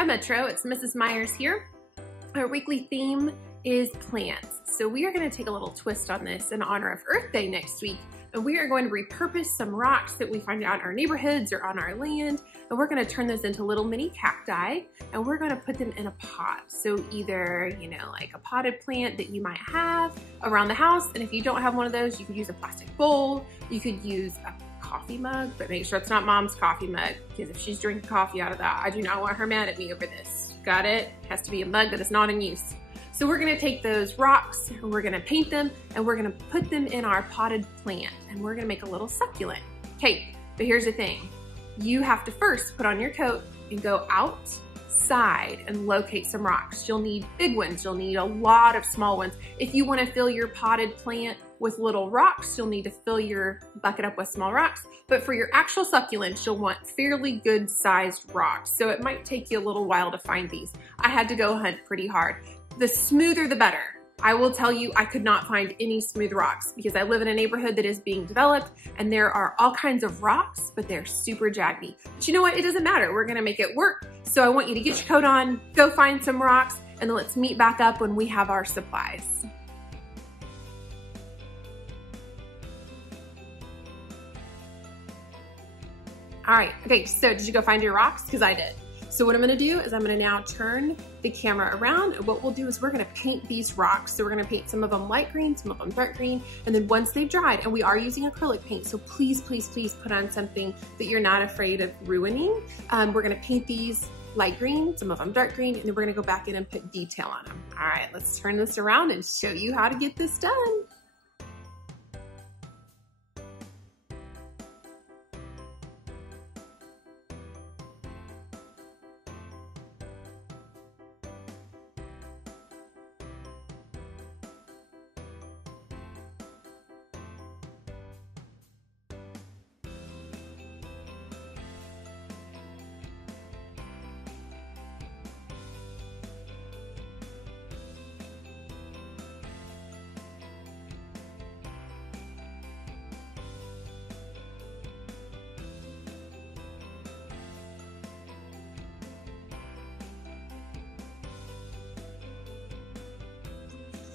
Hi Metro, it's Mrs. Myers here. Our weekly theme is plants. So we are going to take a little twist on this in honor of Earth Day next week. And we are going to repurpose some rocks that we find out in our neighborhoods or on our land. And we're going to turn those into little mini cacti and we're going to put them in a pot. So either, like a potted plant that you might have around the house. And if you don't have one of those, you could use a plastic bowl. You could use a coffee mug, but make sure it's not mom's coffee mug, because if she's drinking coffee out of that, I do not want her mad at me over this. Got it? Has to be a mug that is not in use. So we're gonna take those rocks and we're gonna paint them and we're gonna put them in our potted plant and we're gonna make a little succulent. Okay, but here's the thing. You have to first put on your coat and go outside and locate some rocks. You'll need big ones, you'll need a lot of small ones. If you wanna fill your potted plant with little rocks, you'll need to fill your bucket up with small rocks. But for your actual succulents, you'll want fairly good sized rocks. So it might take you a little while to find these. I had to go hunt pretty hard. The smoother the better. I will tell you, I could not find any smooth rocks because I live in a neighborhood that is being developed and there are all kinds of rocks, but they're super jaggedy. But you know what? It doesn't matter. We're gonna make it work. So I want you to get your coat on, go find some rocks, and then let's meet back up when we have our supplies. All right, okay, so did you go find your rocks? Because I did. So what I'm gonna do is I'm gonna now turn the camera around, and what we'll do is we're gonna paint these rocks. So we're gonna paint some of them light green, some of them dark green, and then once they've dried, and we are using acrylic paint, so please, please, please put on something that you're not afraid of ruining. We're gonna paint these light green, some of them dark green, and then we're gonna go back in and put detail on them. All right, let's turn this around and show you how to get this done.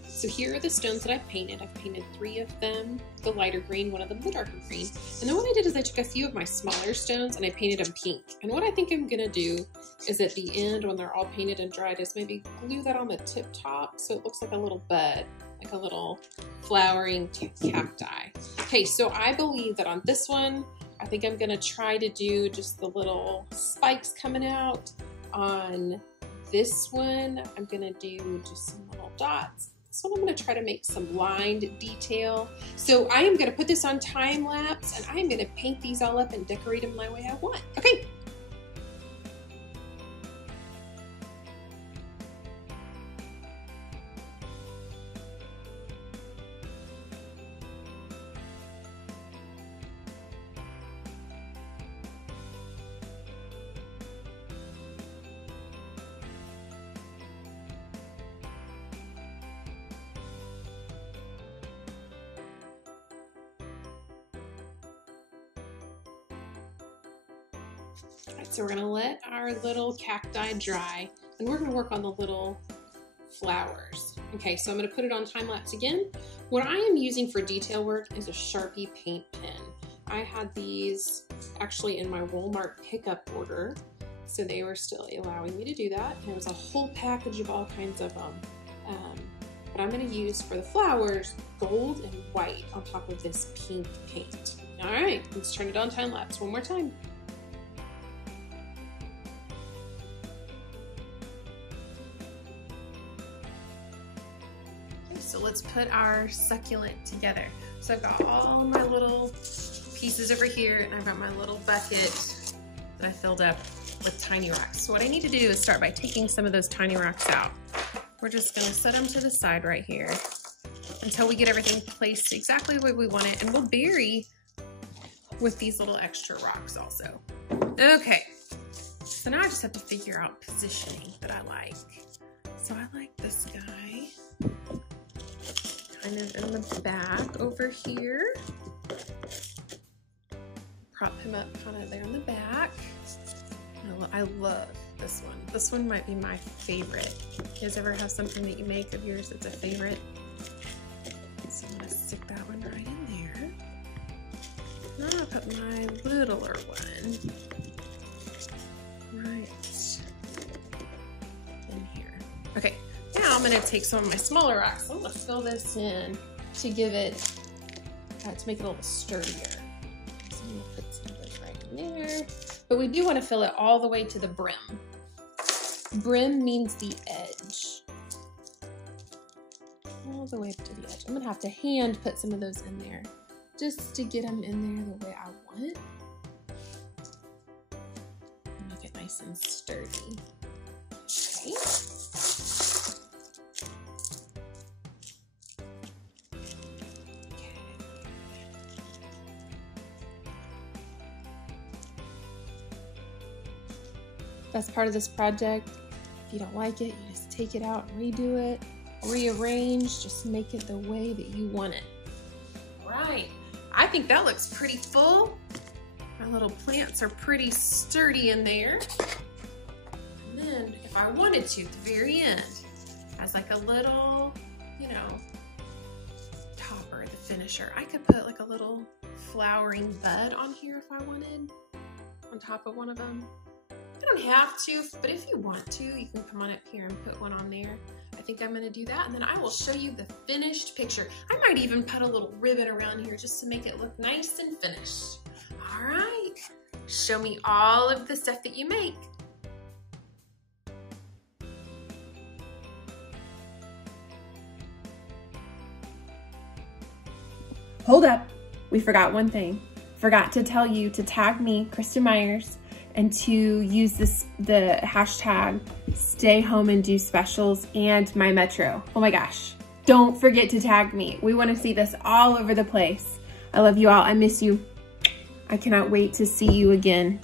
So here are the stones that I've painted. I've painted 3 of them, the lighter green, 1 of them the darker green. And then what I did is I took a few of my smaller stones and I painted them pink. And what I think I'm gonna do is at the end, when they're all painted and dried, is maybe glue that on the tip top so it looks like a little bud, like a little flowering cacti. Okay, so I believe that on this one, I think I'm gonna try to do just the little spikes coming out. On this one, I'm gonna do just some little dots. So I'm going to try to make some lined detail. So I am going to put this on time lapse and I am going to paint these all up and decorate them my way I want. Okay. All right, so we're gonna let our little cacti dry and we're gonna work on the little flowers. Okay, so I'm gonna put it on time lapse again. What I am using for detail work is a Sharpie paint pen. I had these actually in my Walmart pickup order, so they were still allowing me to do that. And it was a whole package of all kinds of them. But I'm gonna use for the flowers, gold and white on top of this pink paint. All right, let's turn it on time lapse one more time. So let's put our succulent together. So I've got all my little pieces over here and I've got my little bucket that I filled up with tiny rocks. So what I need to do is start by taking some of those tiny rocks out. We're just gonna set them to the side right here until we get everything placed exactly the way we want it, and we'll bury with these little extra rocks also. Okay, so now I just have to figure out positioning that I like. So I like this guy. Kind of in the back over here. Prop him up kind of there in the back. I love this one. This one might be my favorite. You guys ever have something that you make of yours that's a favorite? So I'm gonna stick that one right in there. Now I'm gonna put my littler one right in here. Okay, now I'm gonna take some of my smaller rocks. I'm gonna fill this in to give it, to make it a little sturdier. So I'm gonna put some of those right in there. But we do want to fill it all the way to the brim. Brim means the edge. All the way up to the edge. I'm gonna have to hand put some of those in there just to get them in there the way I want. Make it nice and sturdy. Okay. Best part of this project, if you don't like it, you just take it out and redo it, rearrange, just make it the way that you want it. All right, I think that looks pretty full. My little plants are pretty sturdy in there. And then if I wanted to, at the very end, as like a little, you know, topper, the finisher, I could put like a little flowering bud on here if I wanted, on top of one of them. You don't have to, but if you want to, you can come on up here and put one on there. I think I'm gonna do that, and then I will show you the finished picture. I might even put a little ribbon around here just to make it look nice and finished. All right, show me all of the stuff that you make. Hold up, we forgot one thing. Forgot to tell you to tag me, Kristen Myers, and to use the hashtag stay home and do specials and my metro. Oh my gosh, don't forget to tag me. We want to see this all over the place. I love you all. I miss you. I cannot wait to see you again.